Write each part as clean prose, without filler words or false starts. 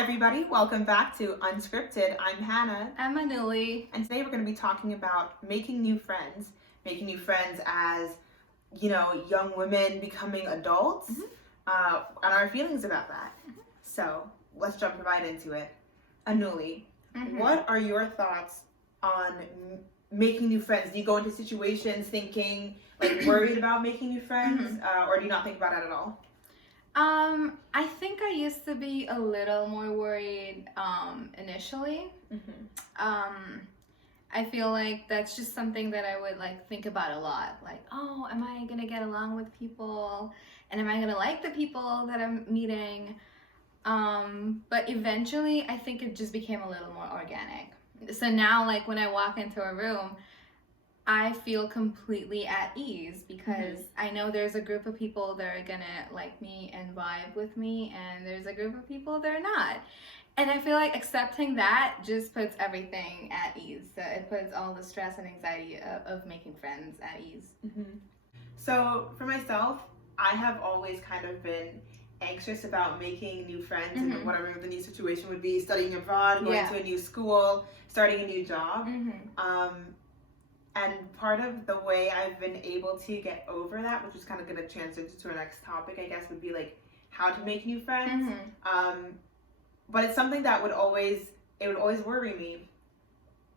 Hi everybody, welcome back to Unscripted. I'm Hannah. I'm Anuli. And today we're going to be talking about making new friends. Making new friends as, young women becoming adults, and our feelings about that. So let's jump right into it. Anuli, what are your thoughts on making new friends? Do you go into situations thinking, worried about making new friends, or do you not think about it at all? I think I used to be a little more worried initially. I feel like that's just something that I would think about a lot. Oh, am I gonna get along with people? And am I gonna like the people that I'm meeting? But eventually I think it just became a little more organic. So now when I walk into a room, I feel completely at ease because I know there's a group of people that are gonna like me and vibe with me, and there's a group of people that are not. And I feel like accepting that just puts everything at ease. So it puts all the stress and anxiety of making friends at ease. So for myself, I have always kind of been anxious about making new friends and whatever the new situation would be, studying abroad, going to a new school, starting a new job. And part of the way I've been able to get over that, which is kind of going to transition to our next topic, I guess, would be how to make new friends. But it's something that would always worry me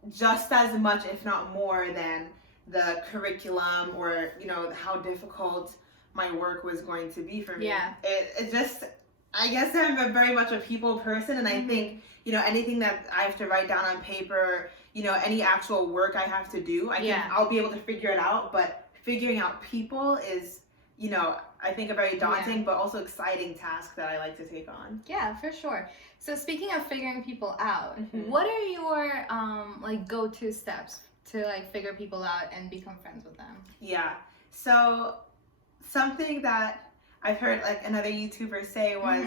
just as much, if not more, than the curriculum or, how difficult my work was going to be for me. Yeah. It just, I guess I'm very much a people person, and I think, anything that I have to write down on paper, any actual work I have to do, I'll be able to figure it out. But figuring out people is, I think a very daunting but also exciting task that I like to take on. Yeah, for sure. So speaking of figuring people out, what are your go-to steps to figure people out and become friends with them? Yeah. So something that I've heard another YouTuber say was,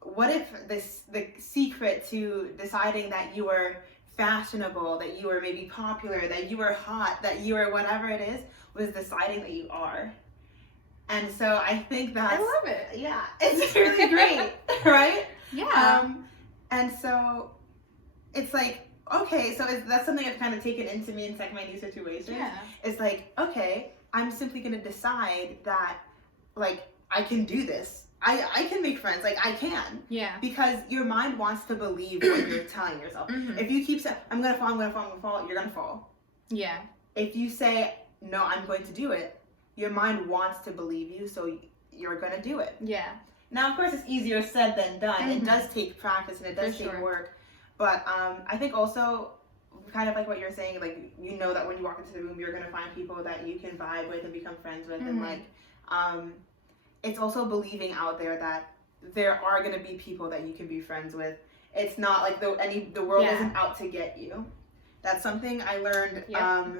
what if the secret to deciding that you were fashionable, that you were maybe popular, that you were hot, that you were whatever it is, was deciding that you are. And so I think that's... I love it. Yeah, it's really great, right? Yeah. And so it's okay, so that's something I've kind of taken into me in my new situation. Yeah. It's okay, I'm simply going to decide that, I can do this. I can make friends. I can. Yeah. Because your mind wants to believe what you're telling yourself. If you keep saying, I'm going to fall, you're going to fall. Yeah. If you say, no, I'm going to do it, your mind wants to believe you, so you're going to do it. Yeah. Now, of course, it's easier said than done. It does take practice, and it does take work. But I think also, kind of like what you're saying, that when you walk into the room, you're going to find people that you can vibe with and become friends with. And it's also believing out there that there are going to be people that you can be friends with. It's not the world isn't out to get you. That's something I learned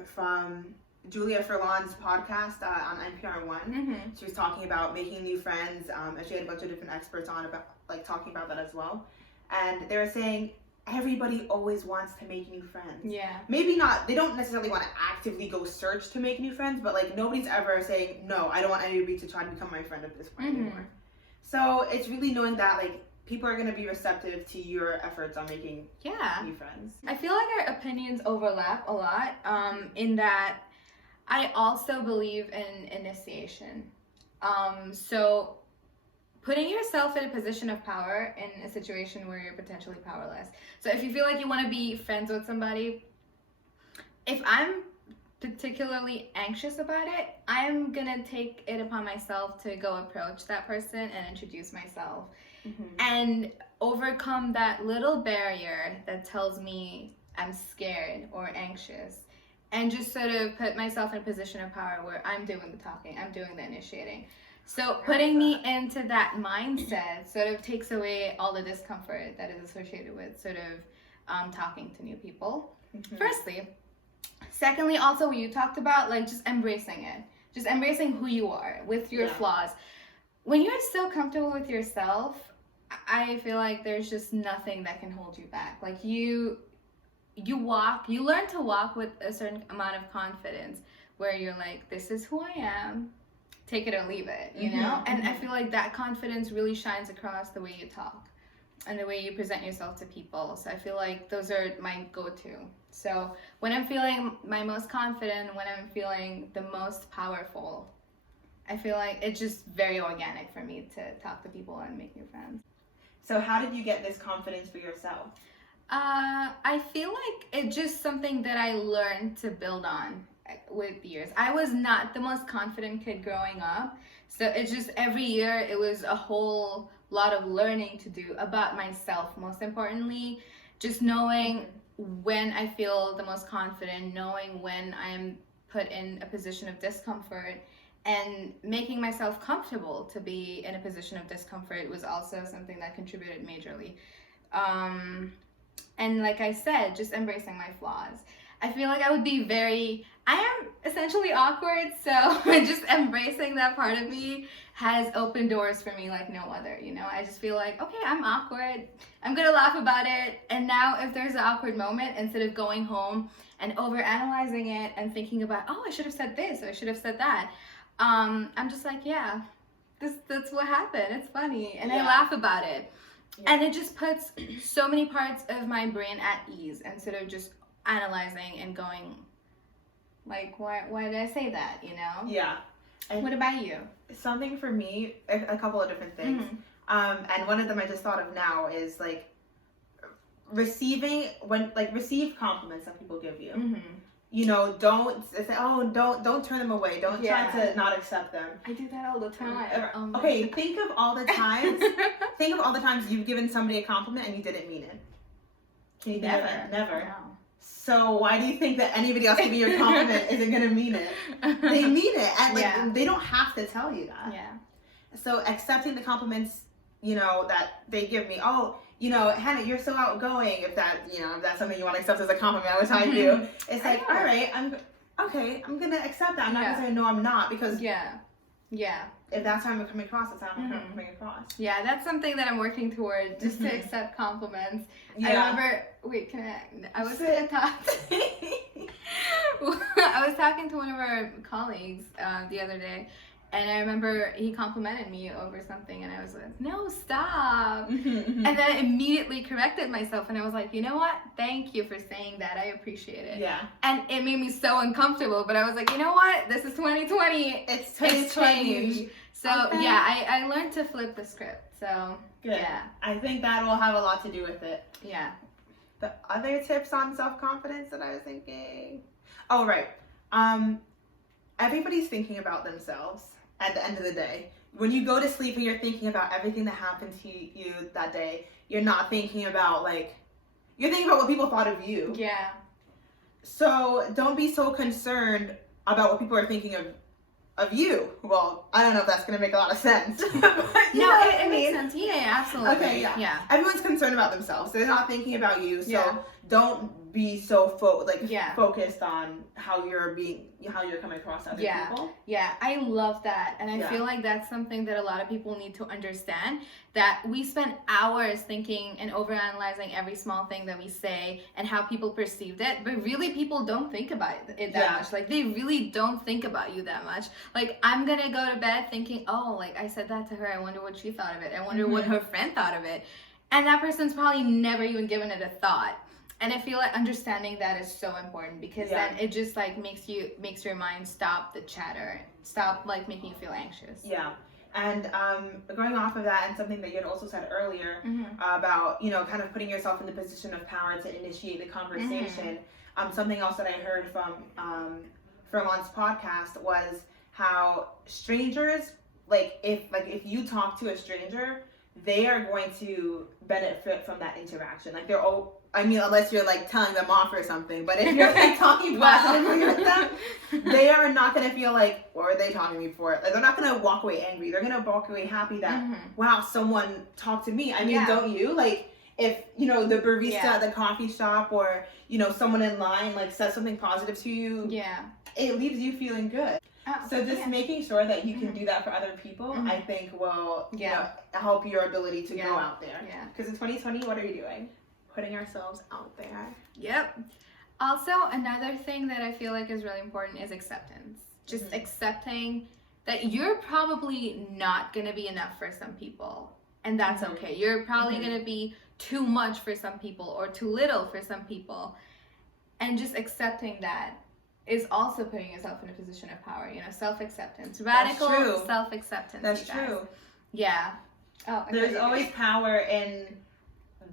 from Julia Furlan's podcast on NPR One. She was talking about making new friends, and she had a bunch of different experts on about talking about that as well. And they were saying everybody always wants to make new friends. Yeah. Maybe not, they don't necessarily want to actively go search to make new friends, but nobody's ever saying, no, I don't want anybody to try to become my friend at this point anymore. So it's really knowing that people are going to be receptive to your efforts on making new friends. I feel like our opinions overlap a lot in that I also believe in initiation. So putting yourself in a position of power in a situation where you're potentially powerless. So if you feel like you want to be friends with somebody, if I'm particularly anxious about it, I'm gonna take it upon myself to go approach that person and introduce myself and overcome that little barrier that tells me I'm scared or anxious, and just sort of put myself in a position of power where I'm doing the talking, I'm doing the initiating. So putting me into that mindset sort of takes away all the discomfort that is associated with sort of talking to new people. Firstly. Secondly, also what you talked about, just embracing it. Just embracing who you are with your flaws. When you're so comfortable with yourself, I feel like there's just nothing that can hold you back. You learn to walk with a certain amount of confidence where you're this is who I am. Take it or leave it, you know? And I feel like that confidence really shines across the way you talk. and the way you present yourself to people. So I feel like those are my go-to. So when I'm feeling my most confident, when I'm feeling the most powerful, I feel like it's just very organic for me to talk to people and make new friends. So how did you get this confidence for yourself? I feel like it's just something that I learned to build on with years. I was not the most confident kid growing up. So it's just every year it was a whole lot of learning to do about myself, most importantly. Just knowing when I feel the most confident, knowing when I am put in a position of discomfort, and making myself comfortable to be in a position of discomfort was also something that contributed majorly. And like I said, just embracing my flaws. I feel like I am essentially awkward, so just embracing that part of me has opened doors for me like no other, you know? I just feel like, okay, I'm awkward, I'm gonna laugh about it, and now if there's an awkward moment, instead of going home and overanalyzing it and thinking about, oh, I should have said this, or I should have said that, I'm just like, yeah, that's what happened, it's funny, and I laugh about it. Yeah. And it just puts so many parts of my brain at ease instead of just analyzing and going, like, why did I say that, you know? Yeah. And what about you? Something for me, a couple of different things. And one of them I just thought of now is, like, receive compliments that people give you. You know, don't say, oh, don't turn them away. Don't try to not accept them. I do that all the time. Okay, think of all the times you've given somebody a compliment and you didn't mean it. Can you Never. Never. No. So why do you think that anybody else giving you a compliment isn't gonna mean it? They mean it, and they don't have to tell you that. Yeah. So accepting the compliments, you know, that they give me. Oh, you know, Hannah, you're so outgoing. If that's something you want to accept as a compliment, which I do. It's like, all right, I'm gonna accept that. I'm not gonna say no, I'm not, because if that's how I'm coming across, that's how I'm coming across. Yeah, that's something that I'm working toward, just to accept compliments. Yeah. I remember, I was talking to one of our colleagues the other day, and I remember he complimented me over something, and I was like, no, stop. And then I immediately corrected myself, and I was like, you know what? Thank you for saying that. I appreciate it. Yeah. And it made me so uncomfortable, but I was like, you know what? This is 2020. It's 2020. So, I learned to flip the script. So, good. Yeah. I think that will have a lot to do with it. Yeah. The other tips on self-confidence that I was thinking. Oh, right. Everybody's thinking about themselves at the end of the day. When you go to sleep and you're thinking about everything that happened to you that day, you're not thinking about, you're thinking about what people thought of you. Yeah. So don't be so concerned about what people are thinking of you. Well, I don't know if that's going to make a lot of sense. It makes sense. Yeah, absolutely. Okay, yeah. Everyone's concerned about themselves. So they're not thinking about you. So don't be so focused on how you're coming across to other people. Yeah, I love that. And I feel like that's something that a lot of people need to understand, that we spend hours thinking and overanalyzing every small thing that we say and how people perceived it, but really people don't think about it that much. Like, they really don't think about you that much. Like, I'm gonna go to bed thinking, oh, like, I said that to her, I wonder what she thought of it, I wonder what her friend thought of it, and that person's probably never even given it a thought. And I feel like understanding that is so important, because then it just makes your mind stop the chatter, stop making you feel anxious. Yeah. And going off of that, and something that you had also said earlier about, kind of putting yourself in the position of power to initiate the conversation. Something else that I heard from On's podcast was how strangers, if you talk to a stranger, they are going to benefit from that interaction. Unless you're telling them off or something, but if you're talking positively with them, they are not going to feel like, what are they talking to me for? They're not going to walk away angry. They're going to walk away happy that, wow, someone talked to me. I mean, don't you? If, the barista at the coffee shop, or, someone in line, says something positive to you, it leaves you feeling good. So just making sure that you can do that for other people, I think will help your ability to go out there. Yeah. Because in 2020, what are you doing? Putting ourselves out there. Yep. Also, another thing that I feel like is really important is acceptance. Just accepting that you're probably not going to be enough for some people. and that's okay. You're probably gonna be too much for some people or too little for some people, and just accepting that is also putting yourself in a position of power. You know, self-acceptance, radical self-acceptance. That's true. Yeah. Oh, there's always power in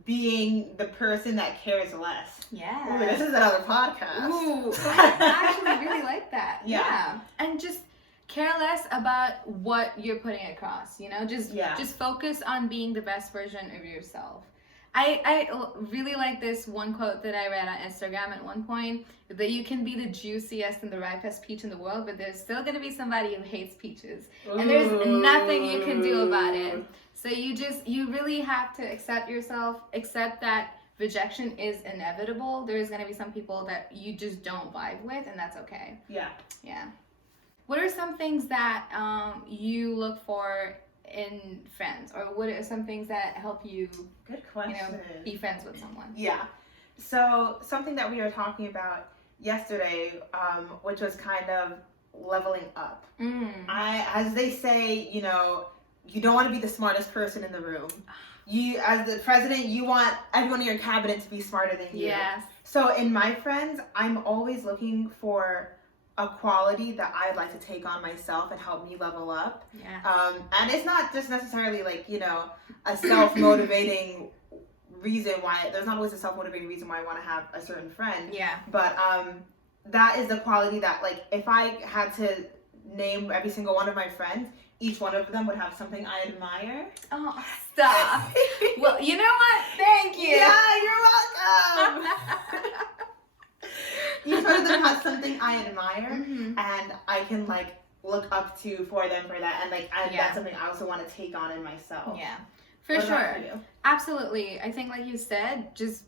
being the person that cares less. Yeah. Ooh, this is another podcast. Ooh, I actually really like that. Yeah. And just care less about what you're putting across, you know? Just focus on being the best version of yourself. I really like this one quote that I read on Instagram at one point, that you can be the juiciest and the ripest peach in the world, but there's still going to be somebody who hates peaches. Ooh. And there's nothing you can do about it. So you really have to accept yourself, accept that rejection is inevitable. There's going to be some people that you just don't vibe with, and that's okay. Yeah. What are some things that you look for in friends, or what are some things that help you, good question, be friends with someone? Yeah. So something that we were talking about yesterday, which was kind of leveling up. As they say, you know, you don't want to be the smartest person in the room. You, as the president, you want everyone in your cabinet to be smarter than you. Yes. So in my friends, I'm always looking for a quality that I'd like to take on myself and help me level up. Yeah. And it's not just necessarily like, you know, a self-motivating reason why, there's not always a self-motivating reason why I want to have a certain friend. Yeah. But that is the quality that, like, if I had to name every single one of my friends, each one of them would have something I admire. Oh, stop. Well, you know what? Thank you. Yeah, you're welcome. Each one of them has something I admire, and I can, like, look up to for them for that. And, like, that's something I also want to take on in myself. Yeah, for sure. Absolutely. I think, like you said, just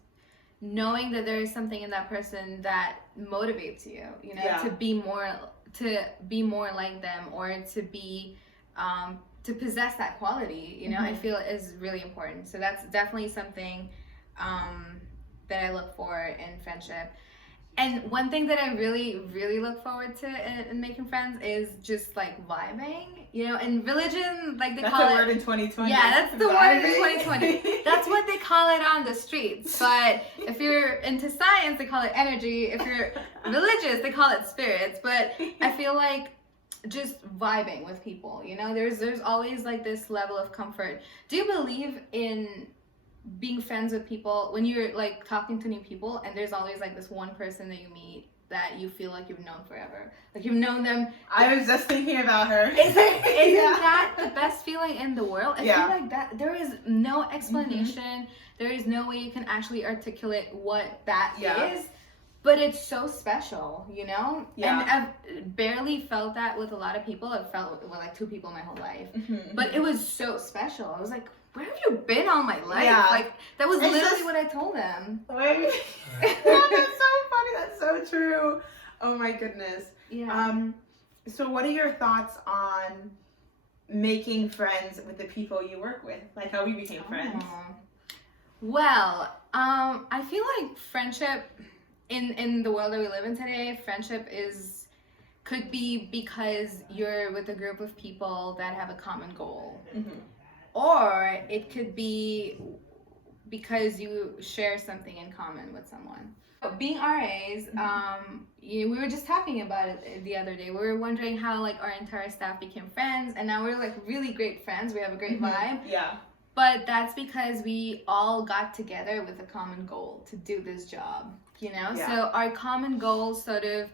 knowing that there is something in that person that motivates you, you know, to be more like them, or to be to possess that quality, you know, I feel is really important. So that's definitely something that I look for in friendship. And one thing that I really, really look forward to in making friends is just, like, vibing. You know, in religion, like, they call it... That's the word in 2020. Yeah, that's the word in 2020. That's what they call it on the streets. But if you're into science, they call it energy. If you're religious, they call it spirits. But I feel like just vibing with people, you know? There's always, like, this level of comfort. Do you believe in being friends with people when you're, like, talking to new people, and there's always, like, this one person that you meet that you feel like you've known forever, like you've known them? I was just thinking about her. Isn't that the best feeling in the world? I feel like that there is no explanation. There is no way you can actually articulate what that is, but it's so special, you know? And I've barely felt that with a lot of people. I've felt with, like, 2 people my whole life, but it was so special. I was like, where have you been all my life? Yeah. Like, that was literally what I told them. Wait. That's so funny. That's so true. Oh my goodness. Yeah. So what are your thoughts on making friends with the people you work with? Like, how we became friends? Well, I feel like friendship in the world that we live in today, friendship could be because you're with a group of people that have a common goal. Or it could be because you share something in common with someone. Being RAs, we were just talking about it the other day. We were wondering how, like, our entire staff became friends, and now we're, like, really great friends. We have a great vibe. Yeah. But that's because we all got together with a common goal to do this job, you know? Yeah. So our common goals sort of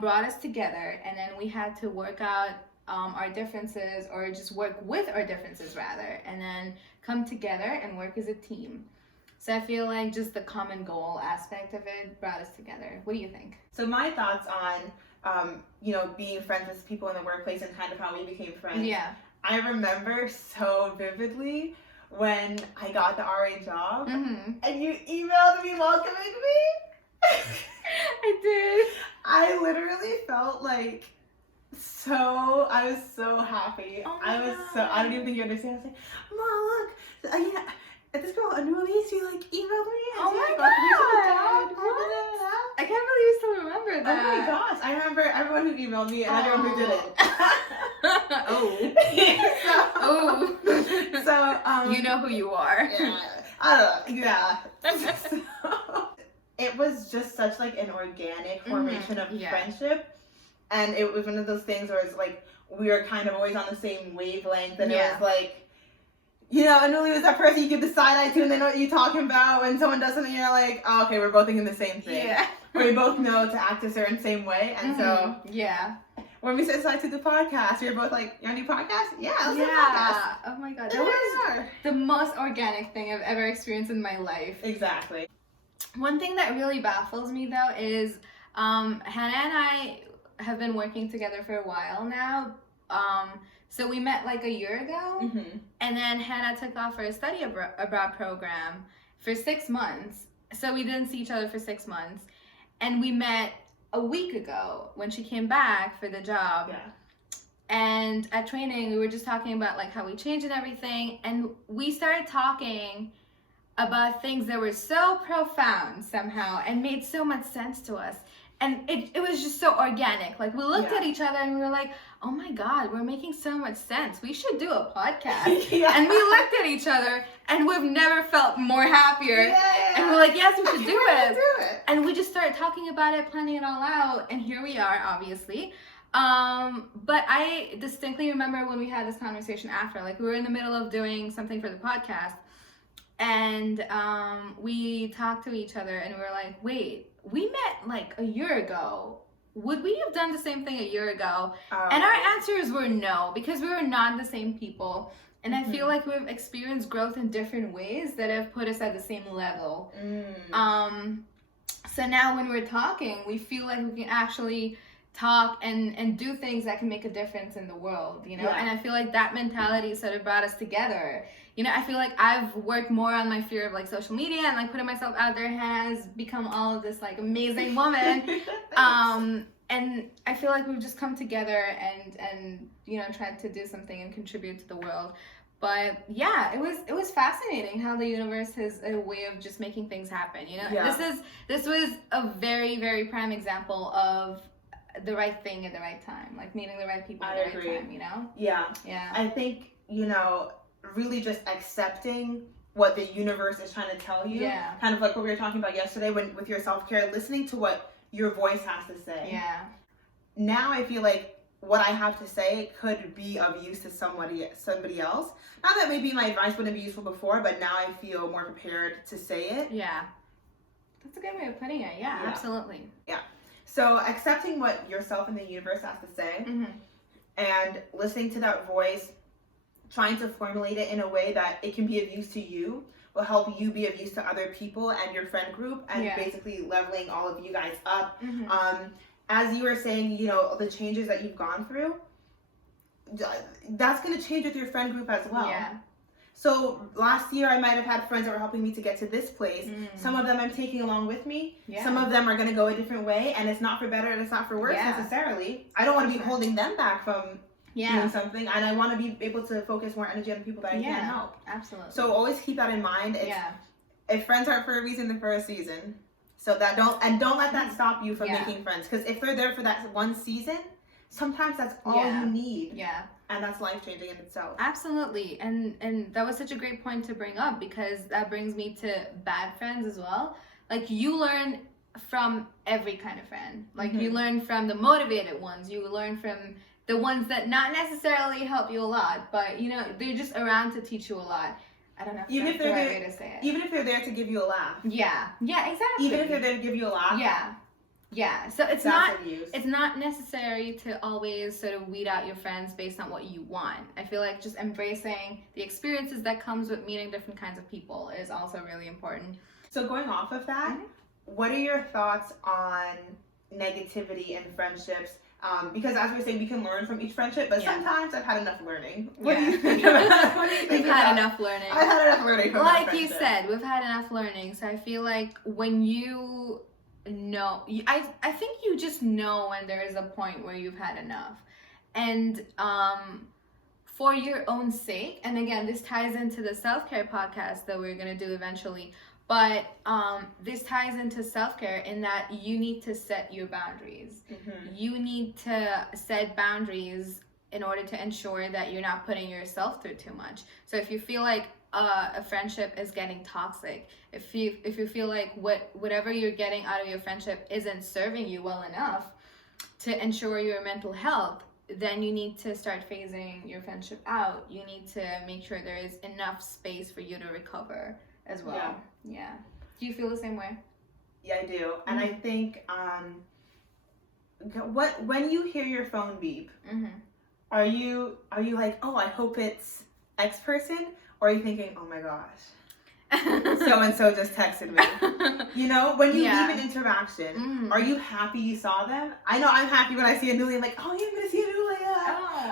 brought us together, and then we had to work out our differences, or just work with our differences rather, and then come together and work as a team. So I feel like just the common goal aspect of it brought us together. What do you think? So my thoughts on, you know, being friends with people in the workplace and kind of how we became friends. Yeah. I remember so vividly when I got the RA job, and you emailed me welcoming me. I did. I literally felt like I was so happy. Oh I don't even think you understand. I was like, Mom, look, this girl Anuli, she, like, emailed me. Oh my god! What? I can't believe you still remember that. Oh my gosh, I remember everyone who emailed me and everyone who didn't. Oh. You know who you are. Yeah. I don't know. Yeah. So, it was just such like an organic formation of friendship. And it was one of those things where it's like we were kind of always on the same wavelength, and it was like, you know, Anuli was that person you give the side eye to and they know what you're talking about. When someone does something, you're like, oh, okay, we're both thinking the same thing. Yeah. Or we both know to act a certain same way. And so, when we decided to do the podcast, we were both like, you want to do podcast? Yeah, let's do a podcast. Oh my God. That was the most organic thing I've ever experienced in my life. Exactly. One thing that really baffles me, though, is Hannah and I have been working together for a while now. So we met like a year ago, and then Hannah took off for a study abroad program for 6 months. So we didn't see each other for 6 months, and we met a week ago when she came back for the job. Yeah. And at training, we were just talking about like how we changed and everything, and we started talking about things that were so profound somehow and made so much sense to us. And it was just so organic. Like, we looked at each other and we were like, oh my God, we're making so much sense. We should do a podcast. And we looked at each other and we've never felt more happier. And we're like, yes, we should do it. And we just started talking about it, planning it all out. And here we are, obviously. But I distinctly remember when we had this conversation after, like we were in the middle of doing something for the podcast. And we talked to each other and we were like, wait, we met like a year ago. Would we have done the same thing a year ago? And our answers were no, because we were not the same people. And I feel like we've experienced growth in different ways that have put us at the same level. So now when we're talking, we feel like we can actually talk and do things that can make a difference in the world, you know? And I feel like that mentality sort of brought us together. You know, I feel like I've worked more on my fear of like social media and like putting myself out there has become all of this like amazing woman. And I feel like we've just come together and you know, tried to do something and contribute to the world. But yeah, it was fascinating how the universe has a way of just making things happen, you know? This was a very, very prime example of the right thing at the right time, like meeting the right people at the right time, you know? Yeah. I think, you know, really just accepting what the universe is trying to tell you. Kind of like what we were talking about yesterday with your self-care, listening to what your voice has to say. Now I feel like what I have to say could be of use to somebody else. Not that maybe my advice wouldn't be useful before, but now I feel more prepared to say it. That's a good way of putting it. Absolutely. So accepting what yourself and the universe has to say, and listening to that voice, trying to formulate it in a way that it can be of use to you, will help you be of use to other people and your friend group, and basically leveling all of you guys up. As you were saying, you know, the changes that you've gone through, that's going to change with your friend group as well. So last year I might have had friends that were helping me to get to this place. Some of them I'm taking along with me. Some of them are going to go a different way, and it's not for better and it's not for worse necessarily. I don't want to be holding them back from doing something, and I want to be able to focus more energy on the people that I can help. Absolutely. So always keep that in mind. If friends aren't for a reason, they're for a season. So that don't let that stop you from making friends, because if they're there for that one season, sometimes that's all you need. And that's life-changing in itself. Absolutely. And that was such a great point to bring up, because that brings me to bad friends as well. Like, you learn from every kind of friend. Like, you learn from the motivated ones. You learn from the ones that not necessarily help you a lot, but, you know, they're just around to teach you a lot. I don't know if that's the right way to say it. Even if they're there to give you a laugh. Yeah, exactly. Even if they're there to give you a laugh. Yeah. So it's not necessary to always sort of weed out your friends based on what you want. I feel like just embracing the experiences that comes with meeting different kinds of people is also really important. So going off of that, what are your thoughts on negativity in friendships? Because as we were saying, we can learn from each friendship, but sometimes I've had enough learning. What do you think about that? We've had enough learning. I've had enough learning from like you said, we've had enough learning. So I feel like when you know, I think you just know when there is a point where you've had enough. And for your own sake, and again, this ties into the self-care podcast that we're going to do eventually, But this ties into self-care in that you need to set your boundaries. You need to set boundaries in order to ensure that you're not putting yourself through too much. So if you feel like a friendship is getting toxic, if you feel like whatever you're getting out of your friendship isn't serving you well enough to ensure your mental health, then you need to start phasing your friendship out. You need to make sure there is enough space for you to recover as well. Yeah. Do you feel the same way? Yeah, I do. And I think when you hear your phone beep, are you like, oh, I hope it's X person? Or are you thinking, oh my gosh, so and so just texted me? You know, when you leave an interaction, are you happy you saw them? I know I'm happy when I see Anuli. I'm like, oh, you're gonna see Anuli.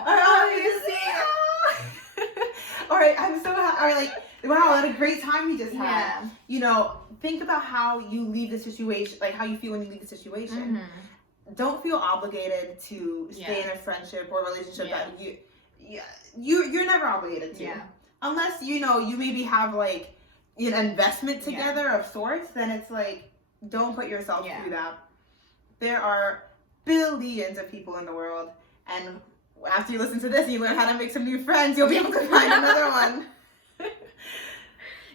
Oh, you're gonna see. Or I'm so happy. Or like, wow, what a great time we just had. Yeah. You know, think about how you leave the situation, like how you feel when you leave the situation. Don't feel obligated to stay in a friendship or relationship that you're never obligated to. Unless, you know, you maybe have like an investment together of sorts, then it's like, don't put yourself through that. There are billions of people in the world, and after you listen to this and you learn how to make some new friends, you'll be able to find another one.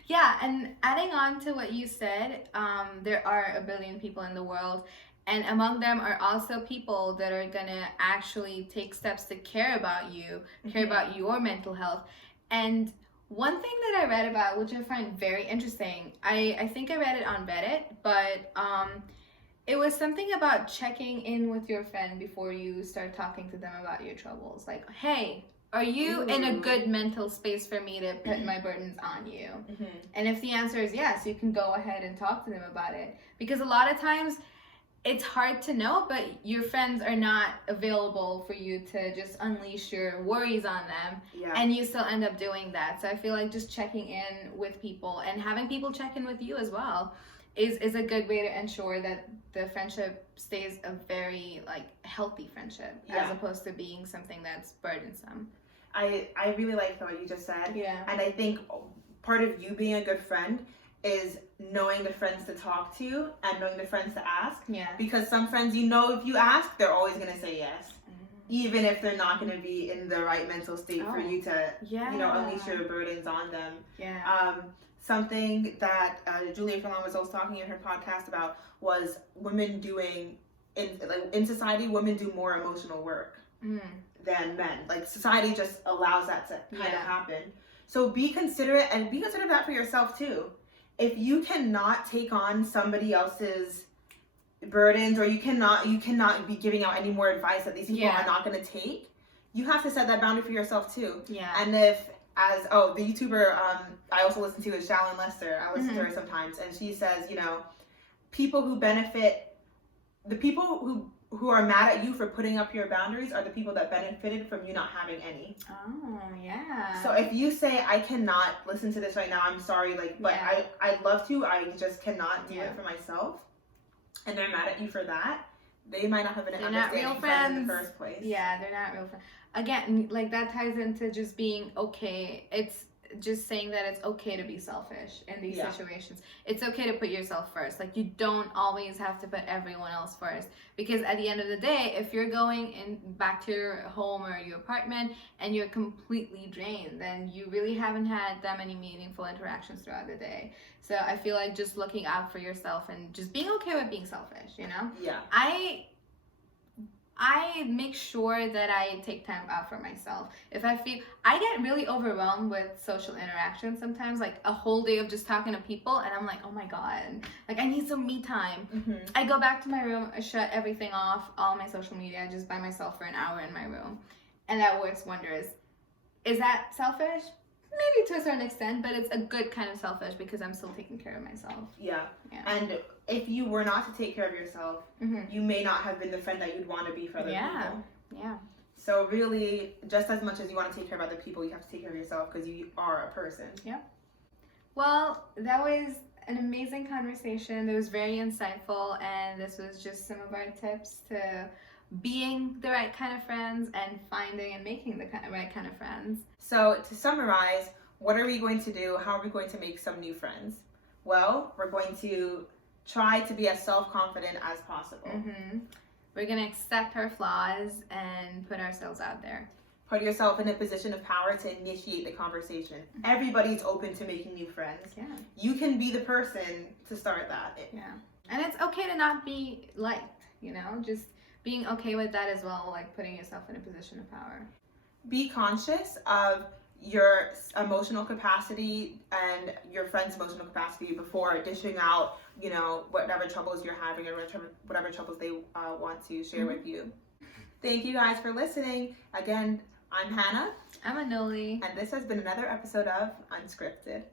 Yeah, and adding on to what you said, there are a billion people in the world, and among them are also people that are gonna actually take steps to care about you, care about your mental health. And one thing that I read about, which I find very interesting, I think I read it on Reddit, but it was something about checking in with your friend before you start talking to them about your troubles. Like, hey, are you in a good mental space for me to put my burdens on you? And if the answer is yes, you can go ahead and talk to them about it. Because a lot of times, it's hard to know, but your friends are not available for you to just unleash your worries on them, and you still end up doing that. So I feel like just checking in with people and having people check in with you as well is a good way to ensure that the friendship stays a very like healthy friendship as opposed to being something that's burdensome. I really like what you just said. And I think part of you being a good friend is knowing the friends to talk to and knowing the friends to ask. Because some friends, you know, if you ask, they're always going to say yes. Even if they're not going to be in the right mental state for you to, you know, unleash your burdens on them. Something that Julia Furlan was also talking in her podcast about was women doing, in society, women do more emotional work than men. Like, society just allows that to kind of happen. So be considerate, and be considerate of that for yourself too. If you cannot take on somebody else's burdens, or you cannot be giving out any more advice that these people are not going to take, you have to set that boundary for yourself too. And if, as the YouTuber I also listen to is Shallon Lester, I listen to her sometimes, and she says, you know, people who benefit, the people who are mad at you for putting up your boundaries are the people that benefited from you not having any. So if you say, I cannot listen to this right now, I'm sorry, like, but I'd love to, I just cannot do it for myself, and they're mad at you for that, they might not have been real friends in the first place. They're not real friends. Again, like, that ties into just being okay. It's just saying that it's okay to be selfish in these situations. It's okay to put yourself first. Like, you don't always have to put everyone else first, because at the end of the day, if you're going back to your home or your apartment and you're completely drained, then you really haven't had that many meaningful interactions throughout the day. So I feel like just looking out for yourself and just being okay with being selfish, you know? I make sure that I take time out for myself. If I get really overwhelmed with social interactions sometimes, like a whole day of just talking to people, and I'm like, oh my God, like, I need some me time. I go back to my room, I shut everything off, all my social media, just by myself for an hour in my room. And that works wonders. Is that selfish? Maybe to a certain extent, but it's a good kind of selfish because I'm still taking care of myself. And if you were not to take care of yourself, you may not have been the friend that you'd want to be for other people. So really, just as much as you want to take care of other people, you have to take care of yourself, because you are a person. Well, that was an amazing conversation. It was very insightful, and this was just some of our tips to being the right kind of friends and finding and making the right kind of friends. So to summarize, what are we going to do? How are we going to make some new friends? well, we're going to try to be as self-confident as possible. We're going to accept our flaws and put ourselves out there. Put yourself in a position of power to initiate the conversation. Everybody's open to making new friends. Yeah. You can be the person to start that. Yeah. And it's okay to not be liked, you know, just being okay with that as well, like putting yourself in a position of power. Be conscious of your emotional capacity and your friend's emotional capacity before dishing out, you know, whatever troubles you're having or whatever troubles they want to share with you. Thank you guys for listening. Again, I'm Hannah. I'm Anuli. And this has been another episode of Unscripted.